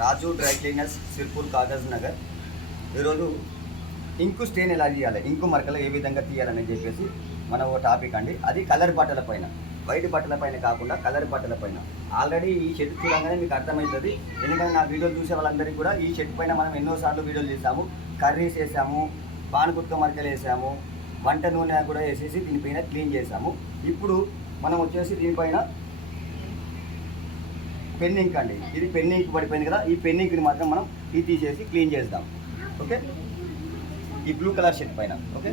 రాజు dry cleaners Sirpur Kagaz Nagar. ఈరోజు ink strain ఎలా తీయాలి, ఇంకు మరకలు ఏ విధంగా తీయాలని చెప్పేసి మన ఓ టాపిక్ అండి. అది కలర్ బట్టల పైన, వైట్ బట్టల పైన కాకుండా కలర్ బట్టల పైన. ఆల్రెడీ ఈ షర్ట్ చూడగానే మీకు అర్థమవుతుంది, ఎందుకంటే నా వీడియోలు చూసే వాళ్ళందరికీ కూడా ఈ షర్ట్ పైన మనం ఎన్నోసార్లు వీడియోలు చేసాము. కర్రీస్ వేసాము, పాన్ గుట్క మరకలు వేసాము, వంట నూనె కూడా వేసేసి దీనిపైన క్లీన్ చేసాము. ఇప్పుడు మనం వచ్చేసి దీనిపైన పెన్ ఇంక్ అండి, ఇది పెన్ ఇంక్ పడిపోయింది కదా, ఈ పెన్ ఇంక్ని మాత్రం మనం ఇది తీసేసి క్లీన్ చేద్దాం. ఓకే, ఈ బ్లూ కలర్ షర్ట్ పైన. ఓకే,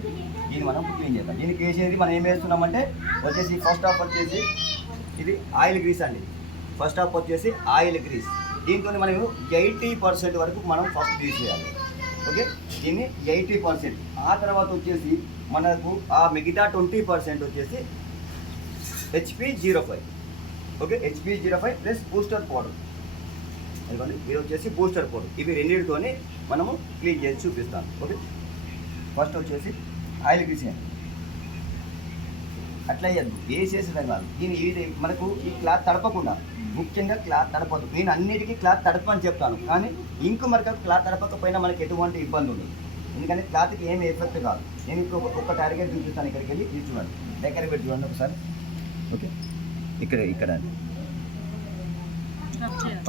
దీన్ని మనం క్లీన్ చేద్దాం. దీనికి వేసేది మనం ఏం వేస్తున్నామంటే వచ్చేసి ఫస్ట్ హాఫ్ వచ్చేసి ఇది ఆయిల్ గ్రీస్ అండి. ఫస్ట్ హాఫ్ వచ్చేసి ఆయిల్ గ్రీస్. దీంతో మనం 80% వరకు మనం ఫస్ట్ తీసేయాలి. ఓకే, దీన్ని 80%. ఆ తర్వాత వచ్చేసి మనకు ఆ మిగతా 20% వచ్చేసి HP05. Okay, HP05 plus booster powder. ఇదిగోండి, ఇది వచ్చేసి బూస్టర్ పౌడర్. ఇవి రెండింటితోనే మనము క్లీన్ చేసి చూపిస్తాను. ఓకే, ఫస్ట్ వచ్చేసి ఆయిల్ గ్రీసింగ్ అట్లా వేయద్దు, వేసేసేది కాదు. ఇది మనకు ఈ క్లాత్ తడపకుండా, ముఖ్యంగా క్లాత్ తడపద్దు. నేను అన్నిటికీ క్లాత్ తడపని చెప్తాను, కానీ ఇంకు మరకలు క్లాత్ తడపకపోయినా మనకి ఎటువంటి ఇబ్బంది ఉండదు, ఎందుకంటే క్లాత్కి ఏమి ఎఫెక్ట్ కాదు. నేను ఒక్క టార్గెట్ చూపిస్తాను. ఇక్కడికి వెళ్ళి ఇది చూడండి, దగ్గర పెట్టి చూడండి ఒకసారి. ఓకే, ఇక్కడ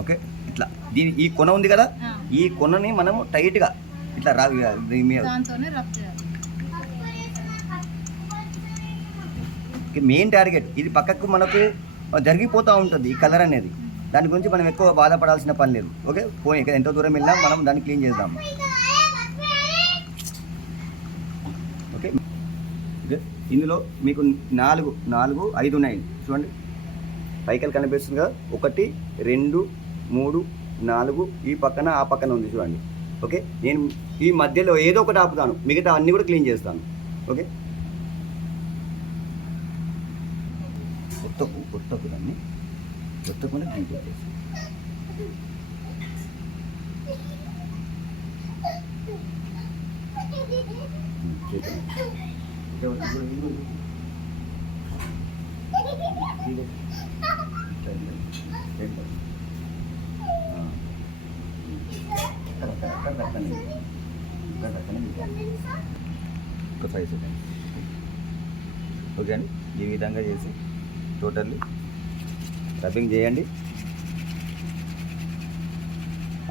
ఓకే, ఇట్లా దీని ఈ కొన ఉంది కదా, ఈ కొనని మనము టైట్గా ఇట్లా మెయిన్ టార్గెట్ ఇది. పక్కకు మనకు జరిగిపోతూ ఉంటుంది ఈ కలర్ అనేది, దాని గురించి మనం ఎక్కువ బాధపడాల్సిన పని లేదు. ఓకే, పోయి ఇక్కడ ఎంత దూరం వెళ్ళినా మనం దాన్ని క్లీన్ చేద్దాం. ఓకే, ఇందులో మీకు 4, 5 ఉన్నాయి చూడండి, పైకలు కనిపిస్తుంది కదా, 1, 2, 3, 4 ఈ పక్కన ఆ పక్కన ఉంది చూడండి. ఓకే, నేను ఈ మధ్యలో ఏదో ఒకటి ఆపుతాను, మిగతా అన్నీ కూడా క్లీన్ చేస్తాను. ఓకే, కొత్తకు దాన్ని కొత్తకుండా క్లీన్ చేసేసి ఒక 5 సెకండ్స్. ఓకే అండి, ఈ విధంగా చేసి టోటల్లీ రబ్బింగ్ చేయండి.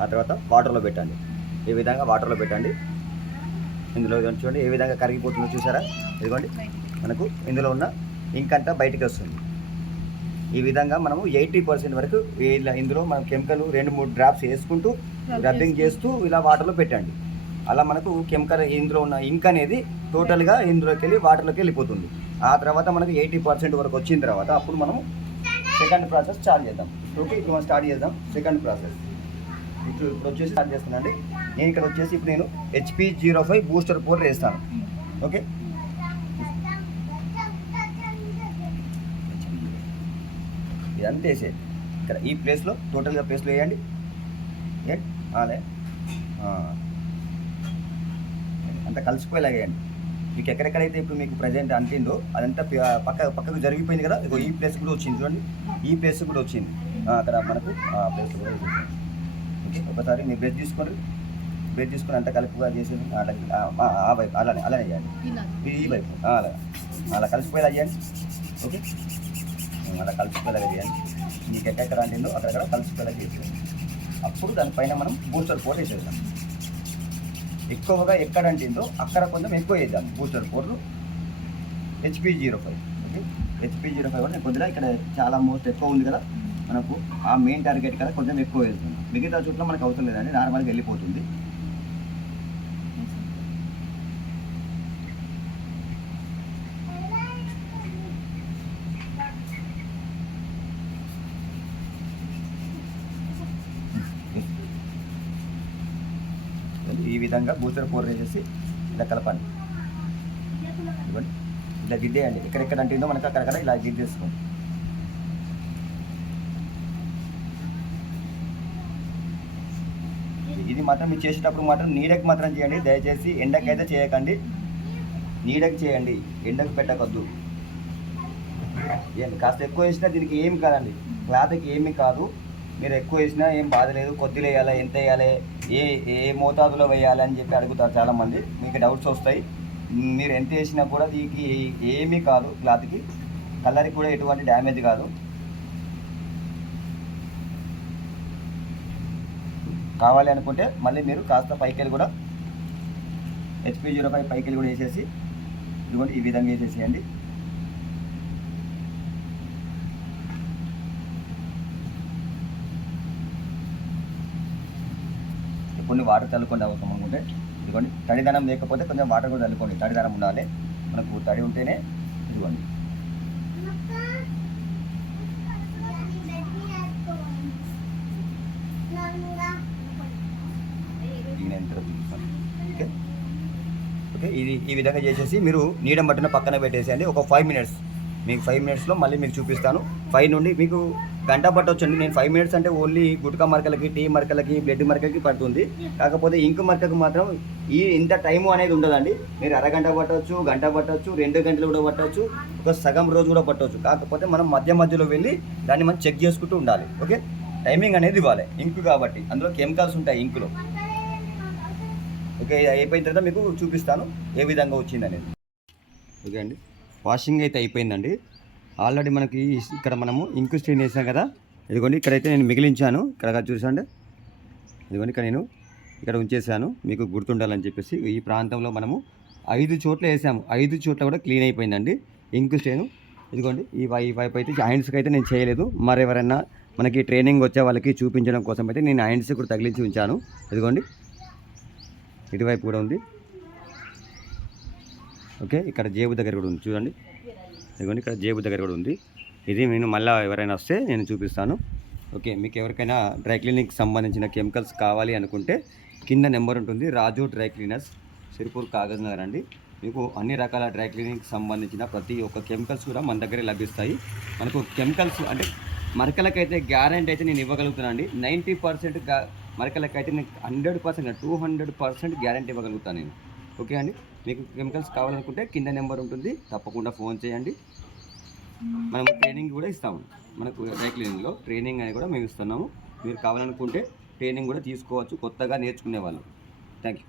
ఆ తర్వాత వాటర్లో పెట్టండి. ఈ విధంగా వాటర్లో పెట్టండి. ఇందులో చూడండి ఏ విధంగా కరిగిపోతుందో చూసారా. ఇదిగోండి, మనకు ఇందులో ఉన్న ఇంక్ అంతా బయటికి వస్తుంది. ఈ విధంగా మనము 80% వరకు ఇందులో మనం కెమికల్ 2-3 డ్రాప్స్ వేసుకుంటూ రబ్బింగ్ చేస్తూ ఇలా వాటర్లో పెట్టండి. అలా మనకు కెమికల్ ఇందులో ఉన్న ఇంక్ అనేది టోటల్గా ఇందులోకి వెళ్ళి వాటర్లోకి వెళ్ళిపోతుంది. ఆ తర్వాత మనకు 80% వరకు వచ్చిన తర్వాత అప్పుడు మనము సెకండ్ ప్రాసెస్ స్టార్ట్ చేద్దాం. ఓకే, ఇప్పుడు మనం స్టార్ట్ చేద్దాం సెకండ్ ప్రాసెస్. ఇప్పుడు వచ్చేసి స్టార్ట్ చేస్తున్నానండి. నేను ఇక్కడ వచ్చేసి ఇప్పుడు నేను HP05 బూస్టర్ పౌడర్ వేస్తాను. ఓకే, ఇదంతా వేసేది ఇక్కడ ఈ ప్లేస్లో, టోటల్గా ప్లేస్లో వేయండి. అలే అంతా కలిసిపోయేలాగా వేయండి. మీకు ఎక్కడెక్కడైతే ఇప్పుడు మీకు ప్రజెంట్ అంటిందో అదంతా పక్కకు జరిగిపోయింది కదా. ఇగో ఈ ప్లేస్ కూడా వచ్చింది చూడండి, ఈ ప్లేస్ కూడా వచ్చింది. అక్కడ మనకు ప్లేస్ కూడా వచ్చింది. ఓకే, ఒకసారి మీరు బ్రష్ తీసుకొని అంతా కలుపుగా చేసేది ఆ వైపు అలానే చేయండి. ఈ వైపు అలా కలిసిపోయేలా చేయండి. ఓకే, అలా కలిసిపోయేలాగా చేయండి. మీకు ఎక్కడెక్కడ అంటిందో అక్కడక్కడ కలిసిపోయేలా చేసేది. అప్పుడు దానిపైన మనం బూస్టర్ పౌడర్ వేసేద్దాం. ఎక్కువగా ఎక్కడ అంటిందో అక్కడ కొంచెం ఎక్కువ వేద్దాం booster powder HP05. Okay, HP05 కూడా కొద్దిగా ఇక్కడ చాలా మోస్ట్ ఎక్కువ ఉంది కదా, మనకు ఆ మెయిన్ టార్గెట్ కదా కొంచెం ఎక్కువ వేస్తుంది. మిగతా చోట్ల మనకు అవసరం లేదండి, నార్మల్గా వెళ్ళిపోతుంది. ఈ విధంగా బూస్టర్ పౌడర్ వేసేసి ఇలా కలపండి. ఇవ్వండి, ఇలా గిద్దేయండి. ఎక్కడెక్కడ అంటిందో మనకు అక్కడక్కడ ఇలా గిద్దేసుకోండి. ఇది మాత్రం మీరు చేసేటప్పుడు మాత్రం నీడకి మాత్రం చేయండి, దయచేసి ఎండకి అయితే చేయకండి. నీడకి చేయండి, ఎండకు పెట్టకద్దు. కాస్త ఎక్కువ వేసినా దీనికి ఏమి కాదండి, క్లాత్కి ఏమి కాదు. మీరు ఎక్కువ వేసినా ఏం బాధ లేదు, కొద్దిగా వేయాలి, ఎంత వేయాలి, ఏ ఏ మోతాదులో వేయాలి అని చెప్పి అడుగుతారు చాలామంది. మీకు డౌట్స్ వస్తాయి. మీరు ఎంత వేసినా కూడా దీనికి ఏమీ కాదు, క్లాత్కి కలర్కి కూడా ఎటువంటి డ్యామేజ్ కాదు. కావాలి అనుకుంటే మళ్ళీ మీరు కాస్త పైకెళ్ళి కూడా HP05 పైకెళ్ళి కూడా వేసేసి ఇదిగోండి ఈ విధంగా వేసేసేయండి. కొన్ని వాటర్ చల్లుకోండి అవసరం అనుకుంటే. ఇదిగోండి తడిదనం లేకపోతే కొంచెం వాటర్ కూడా చల్లుకోండి. తడిదనం ఉండాలి, మనకు తడి ఉంటేనే. ఇదిగోండి ఓకే ఓకే. ఇది ఈ విధంగా చేసేసి మీరు నీడ మట్టిన పక్కన పెట్టేసేయండి. ఒక 5 మినిట్స్, మీకు 5 మినిట్స్లో మళ్ళీ మీకు చూపిస్తాను. 5 నుండి మీకు గంట పట్టవచ్చండి. నేను 5 మినిట్స్ అంటే ఓన్లీ గుట్కా మరకలకి, టీ మరకలకి, బ్లడ్ మరకలకి పడుతుంది. కాకపోతే ఇంకు మరకకు మాత్రం ఇంత టైము అనేది ఉండదండి. మీరు అరగంట పట్టవచ్చు, గంట పట్టవచ్చు, 2 గంటలు కూడా పట్టవచ్చు, ఒక సగం రోజు కూడా పట్టవచ్చు. కాకపోతే మనం మధ్యలో వెళ్ళి దాన్ని మనం చెక్ చేసుకుంటూ ఉండాలి. ఓకే, టైమింగ్ అనేది ఇవ్వాలి. ఇంకు కాబట్టి అందులో కెమికల్స్ ఉంటాయి ఇంకులో. ఓకే, అయిపోయిన తర్వాత మీకు చూపిస్తాను ఏ విధంగా వచ్చింది అనేది. ఓకే అండి, వాషింగ్ అయితే అయిపోయిందండి. ఆల్రెడీ మనకి ఇక్కడ మనము ఇంకు స్టెయిన్ వేసాం కదా. ఇదిగోండి ఇక్కడైతే నేను మిగిలించాను. ఇక్కడ చూసండి, ఇదిగోండి ఇక్కడ నేను ఇక్కడ ఉంచేసాను మీకు గుర్తుండాలని చెప్పేసి. ఈ ప్రాంతంలో మనము 5 చోట్ల వేసాము. 5 చోట్ల కూడా క్లీన్ అయిపోయిందండి ఇంకు స్టెయిన్. ఇదిగోండి ఈ వైపు అయితే హ్యాండ్స్కి అయితే నేను చేయలేదు. మరెవరైనా మనకి ట్రైనింగ్ వచ్చే వాళ్ళకి చూపించడం కోసం అయితే నేను హ్యాండ్స్ కూడా తగిలించి ఉంచాను. ఇదిగోండి ఇటువైపు కూడా ఉంది. ఓకే, ఇక్కడ జేబు దగ్గర కూడా ఉంది చూడండి. ఇదిగోండి ఇక్కడ జేబు దగ్గర కూడా ఉంది. ఇది నేను మళ్ళీ ఎవరైనా వస్తే నేను చూపిస్తాను. ఓకే, మీకు ఎవరికైనా డ్రై క్లీనింగ్కి సంబంధించిన కెమికల్స్ కావాలి అనుకుంటే కింద నెంబర్ ఉంటుంది, రాజు డ్రై క్లీనర్స్, సిరిపూర్ కాగజ్ నగర్ అండి. మీకు అన్ని రకాల డ్రై క్లీనింగ్కి సంబంధించిన ప్రతి ఒక్క కెమికల్స్ కూడా మన దగ్గరే లభిస్తాయి. మనకు కెమికల్స్ అంటే మరకలకైతే గ్యారెంటీ అయితే నేను ఇవ్వగలుగుతాను అండి. 90% మరకలకైతే నేను 100%, 200% గ్యారెంటీ ఇవ్వగలుగుతాను నేను. ఓకే అండి, మీకు కెమికల్స్ కావాలనుకుంటే కింద నెంబర్ ఉంటుంది, తప్పకుండా ఫోన్ చేయండి. మనం ట్రైనింగ్ కూడా ఇస్తాము. మనకు డ్రై క్లీనింగ్లో ట్రైనింగ్ అని కూడా మేము ఇస్తున్నాము. మీరు కావాలనుకుంటే ట్రైనింగ్ కూడా తీసుకోవచ్చు, కొత్తగా నేర్చుకునే వాళ్ళు. Thank you.